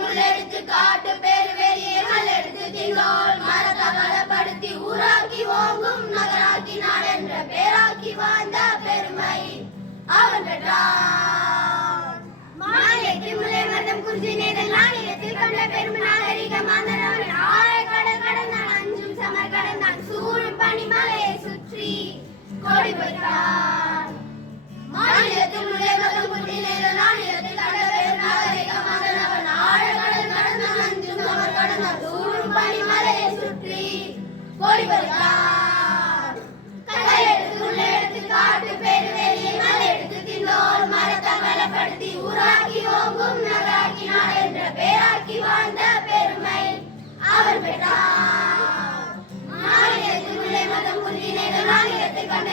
முள்ளெடுத்து காட்டு பெருவெளியை மல்லெடுத்து திங்கோல் மரத்தை வளப்படுத்தி ஊராக்கி ஓங்கும் நகராக்கி நாடென்ற பேராக்கி வாழ்ந்த பெருமை அவன் பெற்றான். மாநிலத்தில் முல்லை மருதம் குறிஞ்சி நெய்தல் நாணிலத்தில் கண்ட பெரும் நாகரிக மாந்தன் அவன் ஆழ கடல் கடந்தான் அஞ்சும் சமர் கடந்தான் சூழும் பனிமலையை சுற்றி கோடி வைத்தான். மாநிலத்தில் முல்லை மருதம் குறிஞ்சி நெய்தல் நாணிலத்தில் கண்ட பெரும் நாகரிக மாந்தன் அவன் ஆழ கடல் கடந்தான் அஞ்சும் சமர் கடந்தான் சூழும் பனிமலையை சுற்றி கோடி வைத்தான். கையெடுத்து முள்ளெடுத்து காட்டு பெருவெளியை மல்லெடுத்து தின்னோர் மரத்தை வளப்படுத்தி ஊராக்கி ஓங்கும் நகராக்கி நாடென்ற பேராக்கி வாழ்ந்த பெருமை அவன் பெற்றான். மாநிலத்தில் முல்லை மருதம் குறிஞ்சி நெய்தல் நாணிலத்தில் கண்ட